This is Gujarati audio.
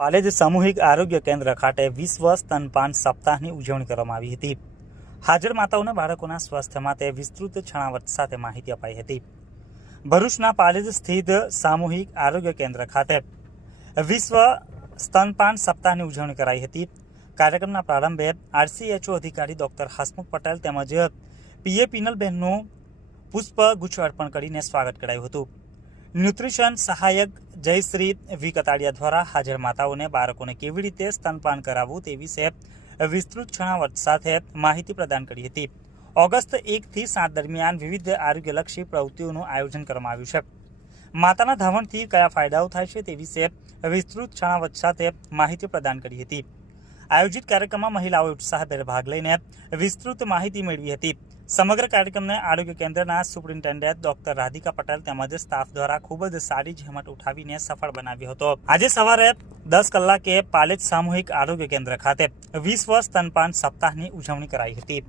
પાલેજ સામૂહિક આરોગ્ય કેન્દ્ર ખાતે વિશ્વ સ્તનપાન સપ્તાહની ઉજવણી કરવામાં આવી હતી। હાજર માતાઓને બાળકોના સ્વાસ્થ્ય માટે વિસ્તૃત છણાવટ સાથે માહિતી અપાઈ હતી। ભરૂચના પાલેજ સ્થિત સામૂહિક આરોગ્ય કેન્દ્ર ખાતે વિશ્વ સ્તનપાન સપ્તાહની ઉજવણી કરાઈ હતી। કાર્યક્રમના પ્રારંભે આરસીએચઓ અધિકારી ડોક્ટર હસમુખ પટેલ તેમજ પીએ પિનલબેનનું પુષ્પગુચ્છ અર્પણ કરીને સ્વાગત કરાયું હતું। ન્યુટ્રિશન સહાયક જયશ્રી વી કતાડિયા દ્વારા હાજર માતાઓને બાળકોને કેવી રીતે સ્તનપાન કરાવવું તે વિશે વિસ્તૃત છણાવટ સાથે માહિતી પ્રદાન કરી હતી। ઓગસ્ટ 1 થી 7 દરમિયાન વિવિધ આરોગ્યલક્ષી પ્રવૃત્તિઓનું આયોજન કરવામાં આવ્યું છે। માતાના ધાવણથી કયા ફાયદાઓ થાય છે તે વિશે વિસ્તૃત છણાવટ સાથે માહિતી પ્રદાન કરી હતી। આયોજિત કાર્યક્રમમાં મહિલાઓએ ઉત્સાહભેર ભાગ લઈને વિસ્તૃત માહિતી મેળવી હતી। સમગ્ર કાર્યક્રમને આરોગ્ય કેન્દ્રના સુપ્રિન્ટેન્ડન્ટ ડોક્ટર રાધિકા પટેલ તેમજ સ્ટાફ દ્વારા ખૂબ જ સારી જહેમત ઉઠાવીને સફળ બનાવ્યો હતો। આજે સવારે 10 કલાકે પાલેજ સામૂહિક આરોગ્ય કેન્દ્ર ખાતે વિશ્વ સ્તનપાન સપ્તાહની ઉજવણી કરાઈ હતી।